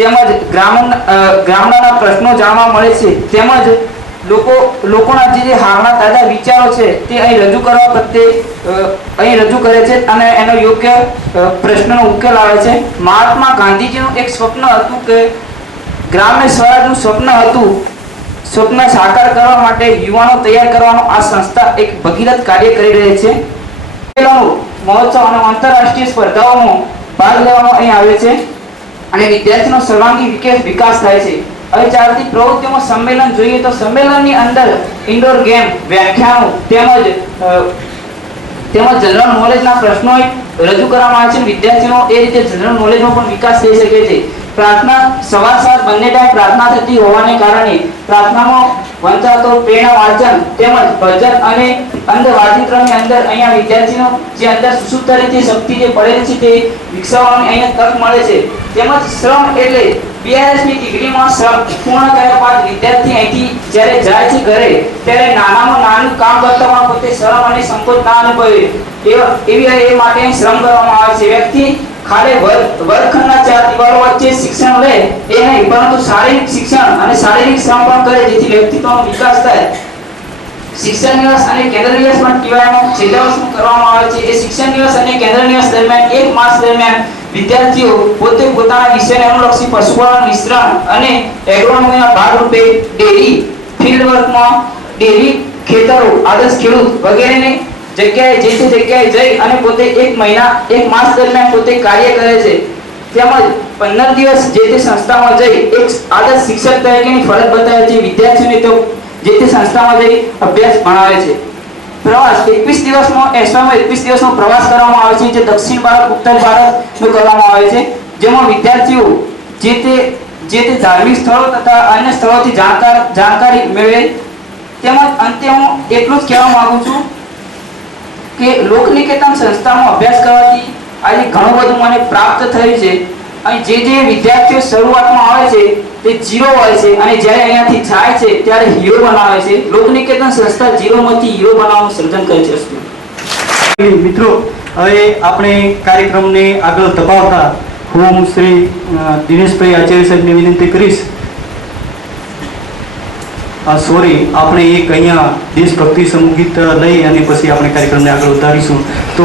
તેમજ ગામડાના પ્રશ્નો જાણવા મળે છે, તેમજ લોકોના જે હાલના તાજા વિચારો છે તે અહીં રજૂ કરવા પ્રત્યે અહીં રજૂ કરે છે અને એનો યોગ્ય પ્રશ્નનો ઉકેલ આવે છે. મહાત્મા ગાંધીજીનું એક સ્વપ્ન હતું કે ગ્રામ્ય સ્વરાજનું સ્વપ્ન સાકાર કરવા માટે યુવાનો તૈયાર કરવાનો આ સંસ્થા એક ભગીરથ કાર્ય કરી રહી છે. મહોત્સવ અને આંતરરાષ્ટ્રીય સ્પર્ધાઓમાં ભાગ લેવામાં અહીં આવે છે અને વિદ્યાર્થીનો સર્વાંગી વિકાસ થાય છે. હવે ચાલતી પ્રવૃત્તિઓમાં સંમેલન જોઈએ તો સંમેલનની અંદર ઇન્ડોર ગેમ, વ્યાખ્યાનો તેમજ જનરલ નોલેજના પ્રશ્નો રજૂ કરવામાં આવે છે. વિદ્યાર્થીનો એ રીતે જનરલ નોલેજમાં પણ વિકાસ થઈ શકે છે. પ્રાર્થના સવાર સાંજ બંને ટાઈમ પ્રાર્થના થતી હોવાને કારણે પ્રાર્થનામાં વંચાતો પ્રેરણા વાંચન તેમજ ભજન અને અંદર વાચિત્રની અંદર અહીંયા વિદ્યાર્થીનો જે અંદર સુસુપ્ત રીતે શક્તિ જે પડેલી છે તે વિકસાવવાની અહીંયા તક મળે છે. તેમજ શ્રમ એટલે BRSની ડિગ્રીમાં શ્રમ પૂર્ણ કર્યા બાદ વિદ્યાર્થી અહીંથી જ્યારે જાય છે ઘરે ત્યારે નાનામાં નાનું કામ કરતા પણ પોતે શરમ અને સંકોચ ના અનુભવે એવી એ માટે શ્રમ કરવામાં આવે છે. વ્યક્તિ ખાલી વર્ગખંડના ચાર દિવાલો વચ્ચે શિક્ષણ લે એ નહીં, પરંતુ શારીરિક શિક્ષણ અને શારીરિક શ્રમ પણ કરે જેથી વ્યક્તિત્વનો વિકાસ થાય. શિક્ષણ દિવસ અને કેન્દ્ર દિવસ પણ ટીવાયમાં છેલ્લા વર્ષમાં કરવામાં આવે છે. એ શિક્ષણ દિવસ અને કેન્દ્ર દિવસ દરમિયાન એક માસ દરમિયાન વિદ્યાર્થીઓ પોતે પોતાના વિષયને અનુલક્ષી પશુપાલન, વિસ્તરણ અને એગ્રોનોમીના ભાગરૂપે ડેરી ફિલ્ડ વર્કમાં ડેરી ખેતરો, આદર્શ ખેડૂત વગેરેની જગ્યાએ જે તે જગ્યાએ જઈ અને પોતે એક માસ દરમિયાન પોતે કાર્ય કરે છે. તેમજ 15 દિવસ જે તે સંસ્થામાં જઈ એક આદર્શ શિક્ષક તરીકેની ફરજ બતાવે છે. વિદ્યાર્થીઓને તો જે તે સંસ્થામાં જઈ અભ્યાસ ભણાવે છે. પ્રવાસ 21 દિવસનો પ્રવાસ કરવામાં આવે છે જે દક્ષિણ ભારત, ઉત્તર ભારતનો કરવામાં આવે છે, જેમાં વિદ્યાર્થીઓ જે તે ધાર્મિક સ્થળો તથા અન્ય સ્થળોથી જાણકારી મેળવે. તેમજ અંતે હું એટલું જ કહેવા માંગુ છું કે લોકનિકેતન સંસ્થામાં અભ્યાસ કરવાથી આજે ઘણું બધું મને પ્રાપ્ત થયું છે. અહીં જે વિદ્યાર્થીઓ શરૂઆતમાં આવે છે તે ઝીરો હોય છે અને જ્યારે અહીંયાથી જાય છે ત્યારે હીરો બનાવે છે. લોકનિકેતન સંસ્થા ઝીરોમાંથી હીરો બનાવવાનું સર્જન કરે છે. મિત્રો, હવે આપણે કાર્યક્રમને આગળ ધપાવતા હું શ્રી દિનેશભાઈ આચાર્ય સાહેબને વિનંતી કરીશ. આપણે એક અહીંયા દેશભક્તિ સંગીત લઈ અને પછી આપણે કાર્યક્રમને આગળ વધારીશું. તો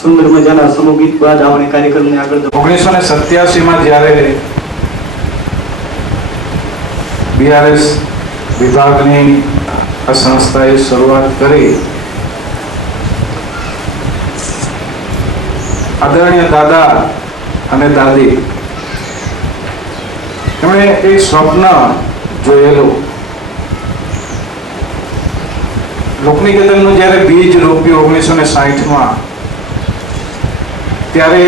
સુંદર મજાના સમૂહ ગીત બાદ આપણે કાર્યક્રમને આગળ 1987 માં જ્યારે બીઆરએસ વિભાગની આ સંસ્થાએ શરૂઆત કરી, આદરણીય દાદા અને દાદી એમણે એક સ્વપ્ન જોયેલું. લોકનિકેતનનું જ્યારે બીજ રોપ્યું 1960 ત્યારે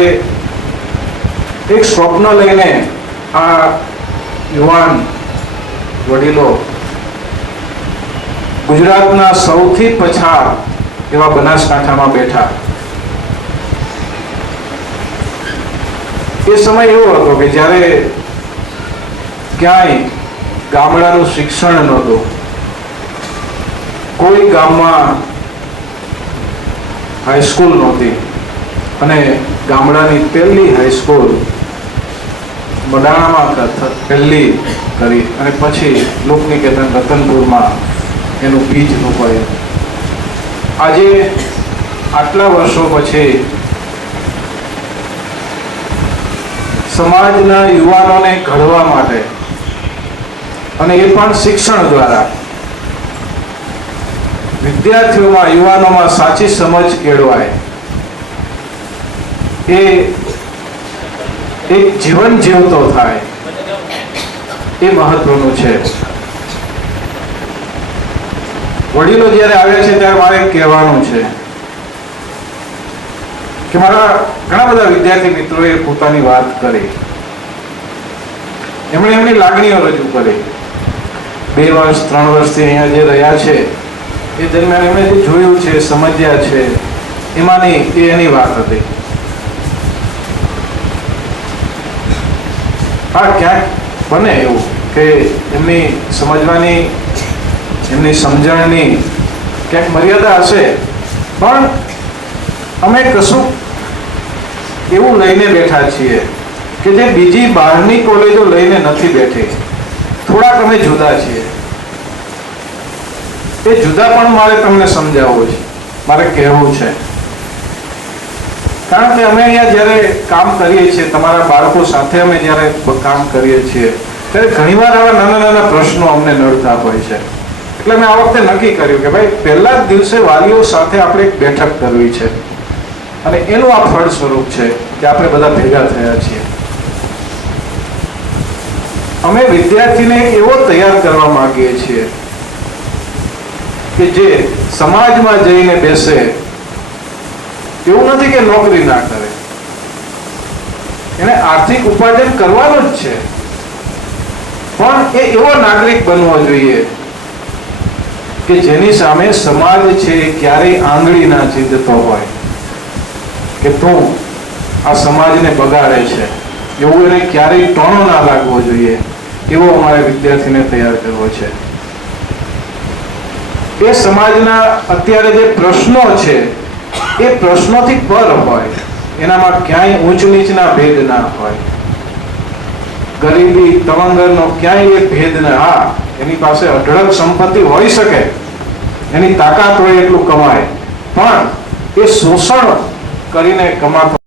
એક સ્વપ્ન લઈને આ યુવાન વડીલો ગુજરાતના સૌથી પછાત એવા બનાસકાંઠામાં બેઠા. એ સમય એવો હતો કે જ્યારે ક્યાંય ગામડાનું શિક્ષણ નહોતું. કોઈ ગામમાં હાઈસ્કૂલ નહોતી અને ગામડાની પહેલી હાઈસ્કૂલ મડાણામાં પહેલી કરી અને પછી લોકનિકેતન રતનપુરમાં એનું બીજ રોપાયું. આજે આટલા વર્ષો પછી સમાજના યુવાનોને ઘડવા માટે અને એ પણ શિક્ષણ દ્વારા વિદ્યાર્થીઓમાં, યુવાનોમાં સાચી સમજ કેળવાય, એ એક જીવન જીવતો થાય, એ મહત્વનું છે. વડીલો જ્યારે આવ્યા છે ત્યારે મારે કહેવાનું છે કે મારા ઘણા બધા વિદ્યાર્થી મિત્રોએ પોતાની વાત કરી, એમણે એમની લાગણીઓ રજૂ કરી. 2 વર્ષ 3 વર્ષથી અહીંયા જે રહ્યા છે એ દરમિયાન એમણે જે જોયું છે, સમજ્યા છે, એમાંની એ એની વાત હતી. હા, ક્યાંક બને એવું કે એમની સમજવાની, એમની સમજણની ક્યાંક મર્યાદા હશે, પણ અમે કશું એવું લઈને બેઠા છીએ કે જે બીજી બહારની કોલેજો લઈને નથી બેઠી. થોડાક અમે જુદા છીએ. એ જુદા પણ મારે તમને સમજાવવું છે, મારે કહેવું છે. કારણ કે અમે અહીંયા જ્યારે કામ કરીએ છીએ, તમારા બાળકો સાથે અમે જ્યારે કામ કરીએ છીએ, ત્યારે ઘણીવાર આવા નાના નાના પ્રશ્નો અમને નડતા હોય છે. એટલે મેં આ વખતે નક્કી કર્યું કે ભાઈ પહેલા જ દિવસે વાલીઓ સાથે આપણે એક બેઠક કરવી છે અને એનું આ ફળ સ્વરૂપ છે કે આપણે બધા ભેગા થયા છીએ. અમે વિદ્યાર્થીને એવો તૈયાર કરવા માંગીએ છીએ કે જે સમાજમાં જઈને બેસે. એવું નથી કે નોકરી ના કરે, એને આર્થિક ઉપાર્જન કરવાનું જ છે, પણ એ એવો નાગરિક બનવો જોઈએ કે જેની સામે સમાજ છે ક્યારેય આંગળી ના ચીંધતો હોય કે તું આ સમાજને બગાડે છે, એવું એને ક્યારેય ટોણો ના લાગવો જોઈએ. એવો અમારે વિદ્યાર્થીને તૈયાર કરવો છે. એ સમાજના અત્યારે જે પ્રશ્નો છે એ પ્રશ્નોથી પર હોય, એનામાં ક્યાંય ઊંચ નીચના ભેદ ના હોય, ગરીબી તવંગરનો ક્યાંય એક ભેદ ના. હા, એની પાસે અઢળક સંપત્તિ હોઈ શકે, એની તાકાત હોય એટલું કમાય, પણ એ શોષણ કરીને કમાતો